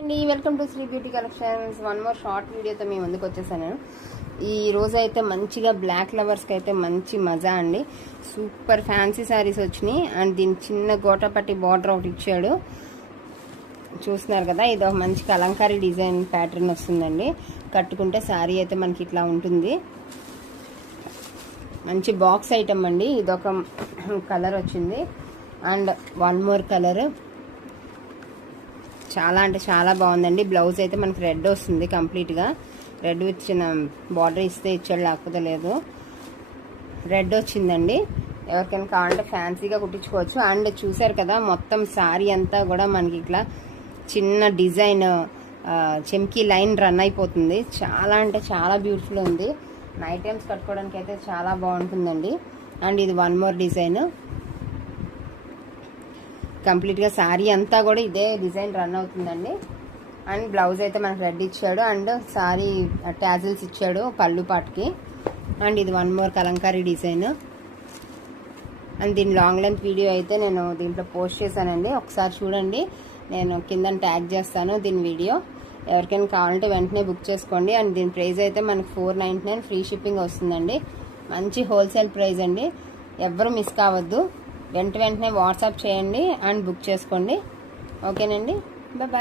అండి welcome to Sri beauty collections. One more short వీడియోతో మేము ముందుకు వచ్చేసాను. ఈ రోజు అయితే మంచిగా బ్లాక్ లవర్స్కి అయితే మంచి మజా అండి. సూపర్ ఫ్యాన్సీ శారీస్ వచ్చినాయి అండ్ దీని చిన్న గోటపట్టి బార్డర్ ఒకటి ఇచ్చాడు. చూస్తున్నారు కదా, ఇది ఒక మంచి కలంకారీ డిజైన్ ప్యాటర్న్ వస్తుందండి. కట్టుకుంటే శారీ అయితే మనకి ఇట్లా ఉంటుంది. మంచి బాక్స్ ఐటమ్ అండి. ఇదొక కలర్ వచ్చింది అండ్ వన్ మోర్ కలర్ చాలా అంటే చాలా బాగుందండి. బ్లౌజ్ అయితే మనకి రెడ్ వస్తుంది, కంప్లీట్గా రెడ్ ఇచ్చిన బార్డర్ ఇస్తే ఇచ్చాడు, లేకపోతే లేదు. రెడ్ వచ్చిందండి. ఎవరికైనా కావాలంటే ఫ్యాన్సీగా కుట్టించుకోవచ్చు. అండ్ చూసారు కదా, మొత్తం శారీ అంతా కూడా మనకి ఇట్లా చిన్న డిజైన్ చెమ్కీ లైన్ రన్ అయిపోతుంది. చాలా అంటే చాలా బ్యూటిఫుల్ ఉంది. నైట్ టైమ్స్ కట్టుకోవడానికి అయితే చాలా బాగుంటుందండి. అండ్ ఇది వన్ మోర్ డిజైన్. కంప్లీట్గా శారీ అంతా కూడా ఇదే డిజైన్ రన్ అవుతుందండి. అండ్ బ్లౌజ్ అయితే మనకు రెడ్ ఇచ్చాడు అండ్ శారీ ట్యాజిల్స్ ఇచ్చాడు పళ్ళు పాటుకి. అండ్ ఇది one more Kalamkari design. And దీని లాంగ్ లెంత్ వీడియో అయితే నేను దీంట్లో పోస్ట్ చేశానండి, ఒకసారి చూడండి. నేను కింద ట్యాగ్ చేస్తాను దీని వీడియో. ఎవరికైనా కావాలంటే వెంటనే బుక్ చేసుకోండి. అండ్ దీని ప్రైస్ అయితే మనకు 499 ఫ్రీ షిప్పింగ్ వస్తుందండి. మంచి హోల్సేల్ ప్రైస్ అండి. ఎవ్వరూ మిస్ కావద్దు. వెంటనే వాట్సాప్ చేయండి అండ్ బుక్ చేసుకోండి. ఓకేనండి, బాయ్.